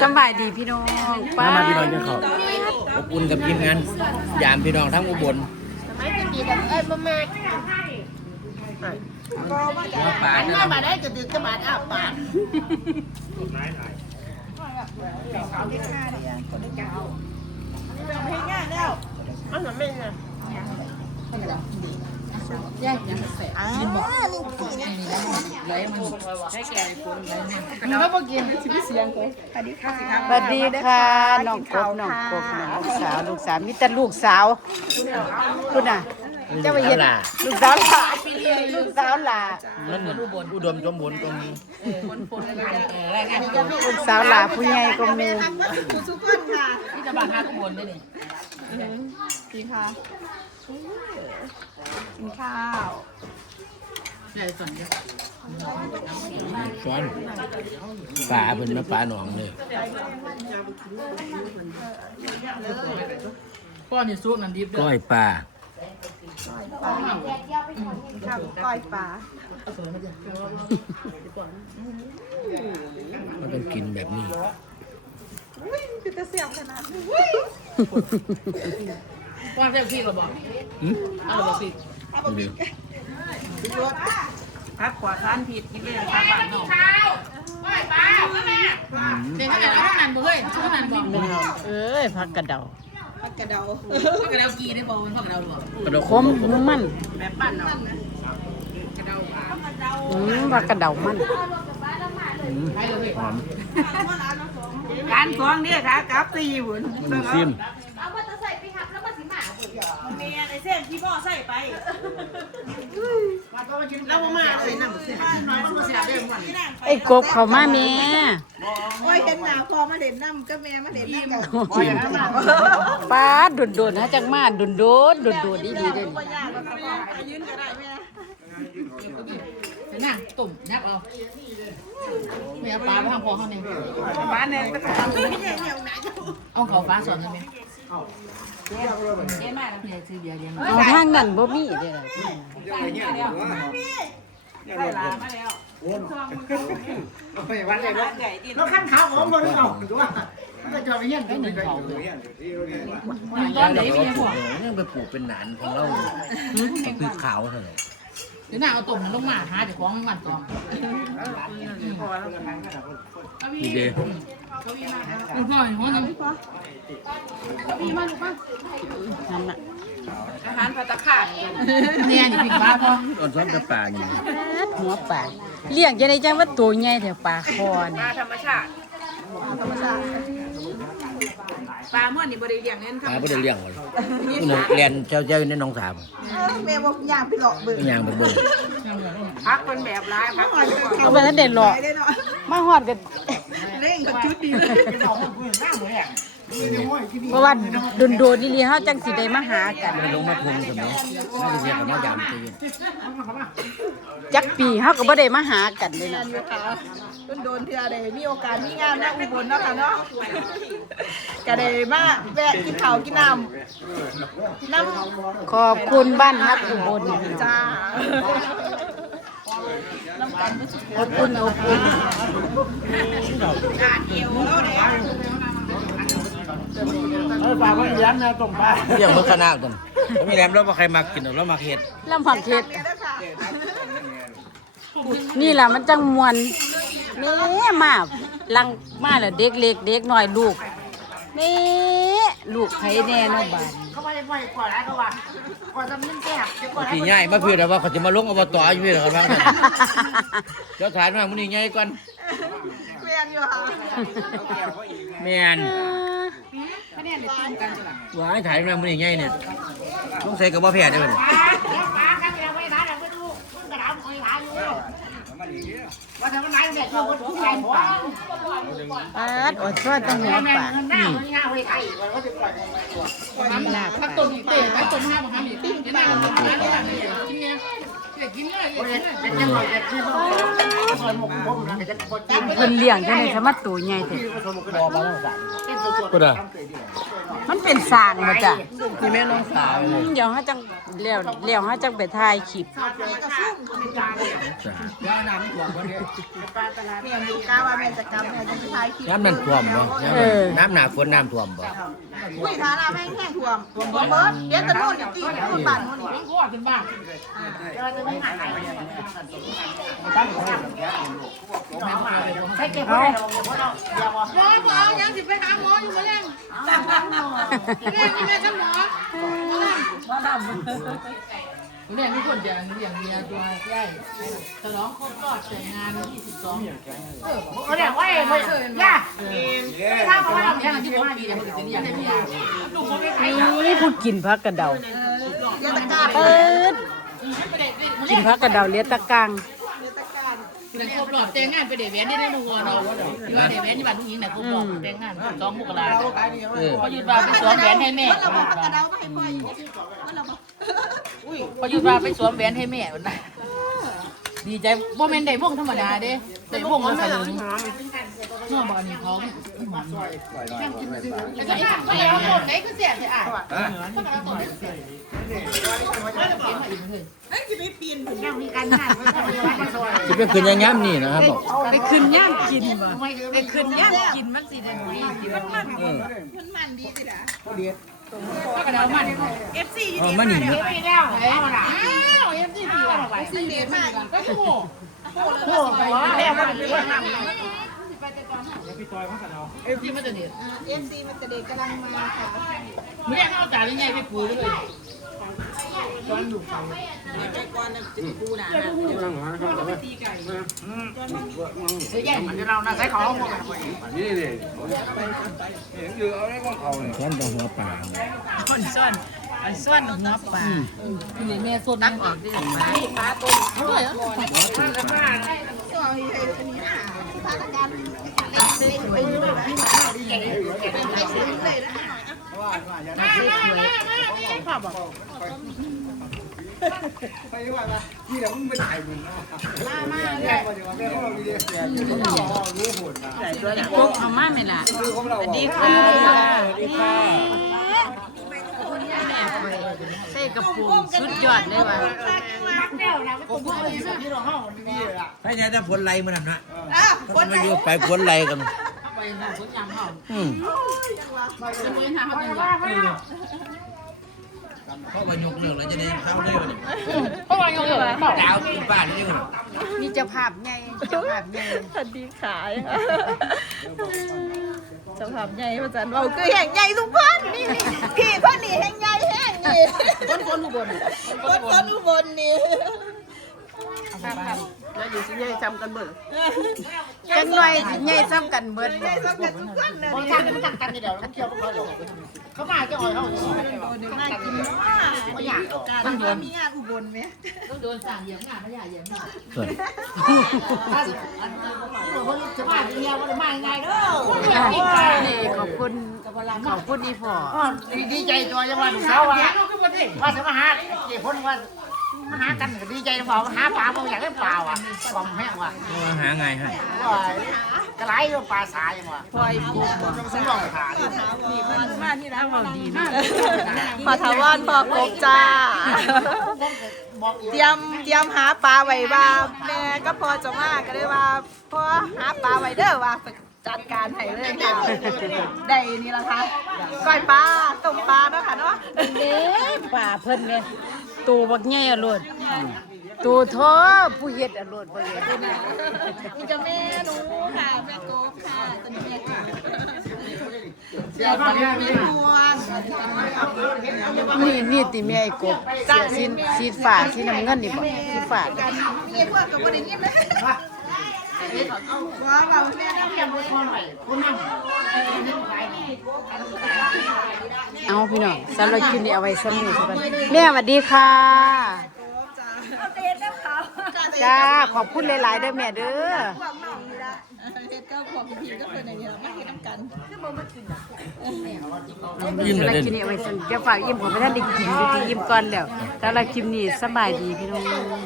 สำบายดีพี่น้องมามาพี่น้องยังเขาอบอุ่นกับทีมงานยามพี่น้องทั้งอุบลไม่จะดีกันเอ้ยมาแม่มาป่าอันเนนี้มาได้จะดึกจะบาดอ้าปากอัน นั้นไม่ไงสวัสดีค่ะน้องกบน้องกบน้องลูกสาวลูกสาวมีแต่ลูกสาวคุณน่ะเจ้าไปเห็นล่ะลูกสาวหลาลูกสาวหลานั่นอุบลอุดมสมบูรณ์ตรงนี้ลูกสาวหลาผู้ใหญ่ก็มี ช้อนป่าเพิ่นมาป่าหนองเลยก้อนนี่ซุกนันดิบเด้ก้ออยป่าก้อยปลามันต้องกินแบบนี้ก้อนเรียกพี่ก็บอกหึเอาบอกพี่ ดูดิพักขวาทานผิดกินเลยพักบ้านนอกเด็กขนาดเอาขนาดบ่เฮ้ยขนาดบอกเอ้ยผักกระเดาพักกระเดากีได้บอกมันพักกระเดาหรอกกระดกคมมันแบบบ้านนอกกระเดาอืมผักกระเดามันหอมการฟ้องเนี่ยค่ะกับตีหุ่นมันดูซิม เราบ่มาเลยนำสิน้อยมันบ่สิได้เรื่องวันไอ้กบเขามาแม่โอ้ยเห็นหนาพอมาเด่นน้ำก็แม่มาเด่นน้ำกันป้าดุดโดดๆฮะจังมาดุดโดดดุดโดดดีดีๆเด่นยากแล้วค่ะพ่อยืนก็ได้แม่เดี๋ยวนั่งตุ่มยับเอาแม่ปลาไปทางพอเขาเนี่ยบ้านเนี่ยก็ถามไม่ใช่เหนียวหนาจะเอาเขาฟ้าสอนกันไหม เจ๊มากนะพี่ซื้อเบียร์เลี้ยงเอาทางนั้นบ่มีเด้อแล้วขั้นขาวของมันเอาดูว่าก็จะไปเยี่ยมไปหนึ่งเขาตอนไหนพี่พวกยังไปปลูกเป็นหนานของเราคือขาวเท่าไหร่เดี๋ยวหน้าเอาตุ่มนั้นลงมาหาเจ้าของมันก่อนนี่เด้ คุณพ่อหัวนึงนั่นน่ะอาหารพัตตาขาเนี่ยนี่พี่ป้าพ่อตอนซ้อมกับป่านี่หัวปลาเลี้ยงจะได้จังว่าตัวใหญ่แถวปลาคอนี่ปลาธรรมชาติธรรมชาติาเมื่อนี่บริเลียงเน้นป่าไม่ได้เลี้ยงเลยหนูเรียนเจ้าเจ้าอยู่ในหน้องสามแม่บอกย่างไปหลอกเบิ่งเป็นอย่างไปเบิ่งพักเป็นแบบร้ายพักก่อนเอาไปทันเด็ดหรอกได้เนาะมาหอดกันเร่งกับชุดดีเลยเพราะว่าดุนโดนนี่ลีเฮาจังสิได้มาหากันไม่ลงมาคุมสมัยน่าจะเสียกับน้ายามตีนจักปีเฮาก็บ่ได้มาหากันเลยนะ ต้นโดนเทือได้มีโอกาสมีงานนะอุบลเนาะค่ะเนาะก็ได้มาแวะกินข้าวกินน้ำน้ำขอบคุณบ้านฮักอุบลจ้าอบอุ่นอบอุ่นเลี้ยงเมื่อขนาดกันไม่แหลมแล้วว่าใครมากินหรอกแล้วมาเห็ดลำผักเฮ็ด นี่ล่ะมันจังมวน แม่มาลังมาแล้วเด็กเล็กเด็กน้อยลูกแม่ลูกไผแน่เนาะบาดนี้เขาไม่ได้ปล่อยก่อนแล้วเขาว่าก่อนจะมึงแก่เดี๋ยวก่อนทีง่ายมาเพื่อแต่ว่าเขาจะมาลงอบตอยู่เพื่อกันบ้างเดี๋ยวถามว่ามึงนี่ง่ายก่อนเรียนอยู่ค่ะแม่นว้ายถ่ายมามึงนี่ง่ายเนี่ยต้องใส่กับว่าแพ้ได้ไหม ว่าทำมันไหนเนี่ยเขาก็ทุกอย่าง ป่าปาดอดซอดจังหัวปากหน้ามันง่ายเลยไอ้ว่าจะปล่อยมันลาบถ้าตุ่มเตะถ้าตุ่มห้ามันทำอีกกินได้มันกินได้กินเนี่ยกินเลยกินเลยจะหน่อยจะกินซอยหมกผมนะจะปวดเพิ่นเลี้ยงจังได๋สมัดตัวใหญ่แท้ก็ได้ มันเป็นสร้างบ่จ้ะนี่แม่น้องสาวอืมเดี๋ยวเฮาจังเลี้ยวเลี้ยวเฮาจังไปถ่ายคลิปแม่อยู่กาว่าแม่จะกลับแม่จะไปถ่ายคลิปน้ำนั่นท่วมบ่น้ำหนาฝนน้ำท่วมบ่อุ้ยฐานะแม่งแห้งท่วมท่วมเบิดเดี๋ยวจะโน่นอีกทีโน่นบ้านโน่น อีกก็ขึ้นบ้างเอาย้อนเอายังสิไปหาหมออยู่มาเล่นเล่นนี่แม่ฉันหมอเรียนทุกคนจะเรียนเมียตัวใหญ่ฉลองครบรอบแต่งงาน22เออเขาเรียว่าเอ้ยย่าถ้าเขาว่าเราเนี่ยที่ว่าดีเนี่ยมันจะเรียนเมียลูกเขาไม่ขายนี่ผู้กินผักกระเดาเดี๋ยวตะกร้าเปิด กินผักกระเดาเลียตะกางคุณครบรอบแต่งงานไปเดแวนได้ได้มาหัวเนาะที่ว่าเดแวนที่บ้านผู้หญิงน่ะครบรอบแต่งงานสองมกราเออพอยืดมาไปสวมแหวนให้แม่เราบอกกระเดาไม่ให้พ่ออยู่ว่าเราบอกพอยืดมาไปสวมแหวนให้แม่วันนั้นดีใจบ่แม่นได้วงธรรมดาเด้ได้วงมันสลึงนอกบ่อันนี้เขาแล้วก็ไอ้ทางไปเอาหมดไหนก็เสียสิอะ ก็เอาต่อได้เสียเฮ้ยจะไปปีนถึงยังมีการงานสิเป็นคืนยังงามนี่นะครับบอกไปขึ้นย่างกินบ่ไปขึ้นย่างกินมันสิได้ดีมันมันมันมันดีสิล่ะก็กระดามัน FC อ๋อมันนี่ไม่แล้วเอาล่ะอ้าวเอ็มซีดีว่ะไปซีเรียสมากก็โหโหไปแล้วมันเรื่องเอ็มซีมันจะเด็ด FC มันจะเด็กกำลังมาค่ะไม่ได้เอาจ่ายยังไงไปปุ๋ยเลย เฮ้ยมันะเรานะใช้ของแค่นตะหัวป่าคนซ่อนอันซ่อนหัวปลาคุณแม่ส่วนนักออกดิปลาต้มเท่าไหร่ อะก็เอาให้อันนี้อะสถานการณ์เล็กไปอยู่นะไปซื้อเลยนะพกเอามาไหมล่ะสวัสดีค่ะใส่กระปุกสุดยอดเลยว่ะให้เนี่ยแต่ผลไรมันน่ะนะอะคนมาอยู่ไปผลไรกันอืมเขาไป พ่อวายกเรื่องแล้วจะได้เข้าได้วันนี้เพราะว่ายังเหลือเปล่าดาวกินบ้านนี่คนมีเจ้าภาพไงเจ้าภาพไงสวัสดีขายสภาพใหญ่ประจันทร์เราคือแห่งใหญ่ทุกคนนี่พี่คนนี่แห่งใหญ่แห่งนี่คนคนอุบลคนคนอุบลนี่แล้วอยู่ที่นี่จำกันเบิดจังหน่อยใหญ่ซ้ำกันเบิดใหญ่สำคัญทุกคนเลยบางทีมันตั้งกันเดี๋ยวมันเกี่ยวกับเขา เขามาจะอ่อยเขาเดี๋ยวน่ากินมากอยากโอกาสมีงานอุบลไหมต้องโดนสั่งเหยียบงานไม่ใช่เหยียบงานส่วนถ้าอันคนจะมาเดียวมันมายังไงเด้อขอบคุณขอบคุณอีพอดีใจตัวยังวันเช้าว่าว่าจะมาหาเกี่ยคนว่ามาหากันดีใจเปล่าหาปลาบางอย่างได้เปล่าอะกล่อมแห้งว่ะมาหาไงให้ว่า กระไรปลาสายว่ะพลอยปูซึ่งลองถามนี่มันมาที่ร้านเอาดีมากพอทาวอนพอกบจ้า เตรียมเตรียมหาปลาไว้ว่าแม่ก็พอจะมาก็เลยว่าพอหาปลาไว้เด้อว่าจัดการให้เลยค่ะได้นี่ละค่ะก้อยปลาต้มปลาเนาะค่ะเนาะเด้ป่าเพิ่นเนี่ยตูบักใหญ่อรด ตูท้อผู้เฮ็ดอรดบ่เฮ็ดนี่จะแม่หนูค่ะแม่โกบค่ะตอนนี้แม่กบเสียบ้านเนี่ยมีม่วงนี่นี่ติแม่ไอ้กบเสียสีสีฟ้าสีน้ำเงินนี่บ่สีฟ้ากันมีพวกกับบ่ได้ยินเลยว้าวเราแม่ได้เพียงบ่พอไหวเอาพี่น้องสำหรับคลิปนี้เอาไว้ซ้ำนี้ซะก่อนแม่สวัสดีค่ะ เอาเตะแล้วเขาจ้าขอบคุณหลายๆเด้อแม่เด้อพวกน้องนี่ละเฮ็ดก็พวกพี่ก็เพิ่นในนี้ละมาเฮ็ดนำกันคือบ่มากินยิ้มสำหเลรับยคลิปนี้เอาไว้ซ้ำเดี๋ยวฝากอิ่มผมไม่ทันได้กินอยู่ที่อิ่มก่อนแล้วสำหรับคลิปนี้สบายดีพี่น้อง